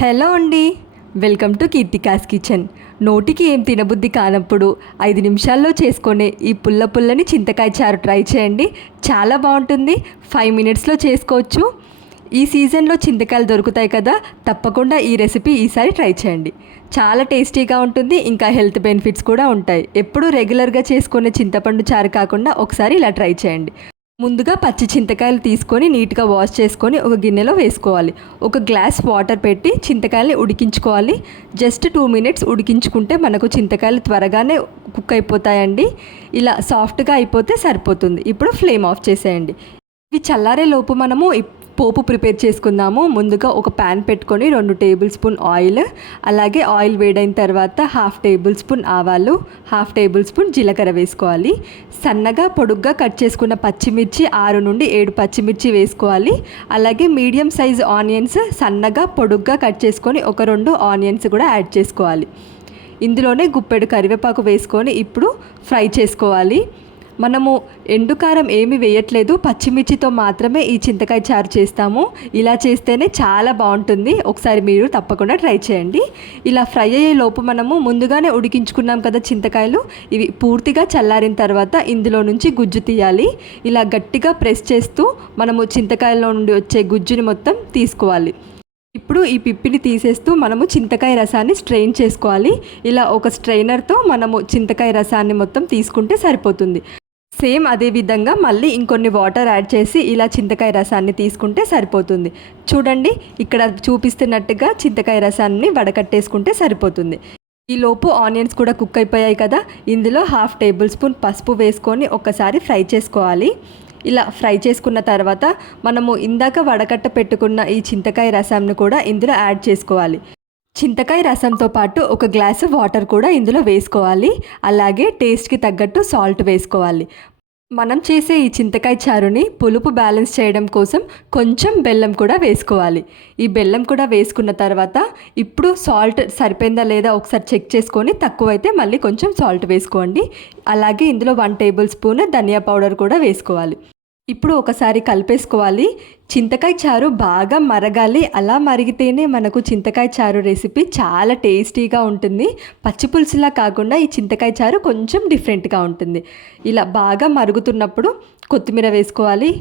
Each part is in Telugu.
హలో అండి, వెల్కమ్ టు కీర్తికాస్ కిచెన్. నోటికి ఏం తినబుద్ధి కానప్పుడు 5 నిమిషాల్లో చేసుకునే ఈ పుల్లని చింతకాయ చారు ట్రై చేయండి. చాలా బాగుంటుంది. 5 మినిట్స్లో చేసుకోవచ్చు. ఈ సీజన్లో చింతకాయలు దొరుకుతాయి కదా, తప్పకుండా ఈ రెసిపీ ఈసారి ట్రై చేయండి. చాలా టేస్టీగా ఉంటుంది, ఇంకా హెల్త్ బెనిఫిట్స్ కూడా ఉంటాయి. ఎప్పుడు రెగ్యులర్గా చేసుకునే చింతపండు చారు కాకుండా ఒకసారి ఇలా ట్రై చేయండి. ముందుగా పచ్చి చింతకాయలు తీసుకొని నీట్గా వాష్ చేసుకొని ఒక గిన్నెలో వేసుకోవాలి. ఒక గ్లాస్ వాటర్ పెట్టి చింతకాయలని ఉడికించుకోవాలి. జస్ట్ 2 మినిట్స్ ఉడికించుకుంటే మనకు చింతకాయలు త్వరగానే కుక్ అయిపోతాయండి. ఇలా సాఫ్ట్గా అయిపోతే సరిపోతుంది. ఇప్పుడు ఫ్లేమ్ ఆఫ్ చేసేయండి. ఇవి చల్లారే లోపు మనము పోపు ప్రిపేర్ చేసుకుందాము. ముందుగా ఒక ప్యాన్ పెట్టుకొని 2 టేబుల్ స్పూన్ ఆయిల్, అలాగే ఆయిల్ వేడైన తర్వాత 1/2 టేబుల్ స్పూన్ ఆవాలు, 1/2 టేబుల్ స్పూన్ జీలకర్ర వేసుకోవాలి. సన్నగా పొడుగ్గా కట్ చేసుకున్న పచ్చిమిర్చి 6 నుండి 7 పచ్చిమిర్చి వేసుకోవాలి. అలాగే మీడియం సైజ్ ఆనియన్స్ సన్నగా పొడుగ్గా కట్ చేసుకొని ఒక 2 ఆనియన్స్ కూడా యాడ్ చేసుకోవాలి. ఇందులోనే గుప్పెడు కరివేపాకు వేసుకొని ఇప్పుడు ఫ్రై చేసుకోవాలి. మనము ఎండుకారం ఏమి వేయట్లేదు, పచ్చిమిర్చితో మాత్రమే ఈ చింతకాయ చారు చేస్తాము. ఇలా చేస్తేనే చాలా బాగుంటుంది. ఒకసారి మీరు తప్పకుండా ట్రై చేయండి. ఇలా ఫ్రై అయ్యే లోపు మనము ముందుగానే ఉడికించుకున్నాం కదా చింతకాయలు, ఇవి పూర్తిగా చల్లారిన తర్వాత ఇందులో నుంచి గుజ్జు తీయాలి. ఇలా గట్టిగా ప్రెస్ చేస్తూ మనము చింతకాయలో నుండి వచ్చే గుజ్జుని మొత్తం తీసుకోవాలి. ఇప్పుడు ఈ పిప్పిని తీసేస్తూ మనము చింతకాయ రసాన్ని స్ట్రెయిన్ చేసుకోవాలి. ఇలా ఒక స్ట్రెయినర్తో మనము చింతకాయ రసాన్ని మొత్తం తీసుకుంటే సరిపోతుంది. సేమ్ అదే విధంగా మళ్ళీ ఇంకొన్ని వాటర్ యాడ్ చేసి ఇలా చింతకాయ రసాన్ని తీసుకుంటే సరిపోతుంది. చూడండి, ఇక్కడ చూపిస్తున్నట్టుగా చింతకాయ రసాన్ని వడకట్టేసుకుంటే సరిపోతుంది. ఈలోపు ఆనియన్స్ కూడా కుక్ అయిపోయాయి కదా, ఇందులో 1/2 టేబుల్ స్పూన్ పసుపు వేసుకొని ఒకసారి ఫ్రై చేసుకోవాలి. ఇలా ఫ్రై చేసుకున్న తర్వాత మనము ఇందాక వడకట్ట పెట్టుకున్న ఈ చింతకాయ రసాన్ని కూడా ఇందులో యాడ్ చేసుకోవాలి. చింతకాయ రసంతో పాటు ఒక గ్లాసు వాటర్ కూడా ఇందులో వేసుకోవాలి. అలాగే టేస్ట్కి తగ్గట్టు సాల్ట్ వేసుకోవాలి. మనం చేసే ఈ చింతకాయ చారుని పులుపు బ్యాలెన్స్ చేయడం కోసం కొంచెం బెల్లం కూడా వేసుకోవాలి. ఈ బెల్లం కూడా వేసుకున్న తర్వాత ఇప్పుడు సాల్ట్ సరిపోయిందా లేదా ఒకసారి చెక్ చేసుకొని తక్కువైతే మళ్ళీ కొంచెం సాల్ట్ వేసుకోండి. అలాగే ఇందులో 1 టేబుల్ స్పూన్ ధనియా పౌడర్ కూడా వేసుకోవాలి. ఇప్పుడు ఒకసారి కలిపేసుకోవాలి. చింతకాయ చారు బాగా మరగాలి. అలా మరిగితేనే మనకు చింతకాయ చారు రెసిపీ చాలా టేస్టీగా ఉంటుంది. పచ్చి పులుసులా కాకుండా ఈ చింతకాయ చారు కొంచెం డిఫరెంట్గా ఉంటుంది. ఇలా బాగా మరుగుతున్నప్పుడు కొత్తిమీర వేసుకోవాలి.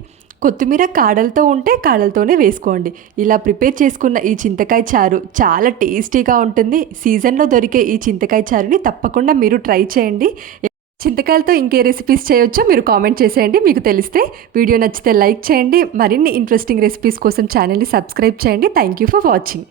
కొత్తిమీర కాడలతో ఉంటే కాడలతోనే వేసుకోండి. ఇలా ప్రిపేర్ చేసుకున్న ఈ చింతకాయ చారు చాలా టేస్టీగా ఉంటుంది. సీజన్లో దొరికే ఈ చింతకాయ చారుని తప్పకుండా మీరు ట్రై చేయండి. చింతకాయలతో ఇంకే రెసిపీస్ చేయొచ్చో మీరు కామెంట్ చేసేయండి. మీకు తెలిస్తే వీడియో నచ్చితే లైక్ చేయండి. మరిన్ని ఇంట్రెస్టింగ్ రెసిపీస్ కోసం ఛానల్ని సబ్స్క్రైబ్ చేయండి. Thank you for watching.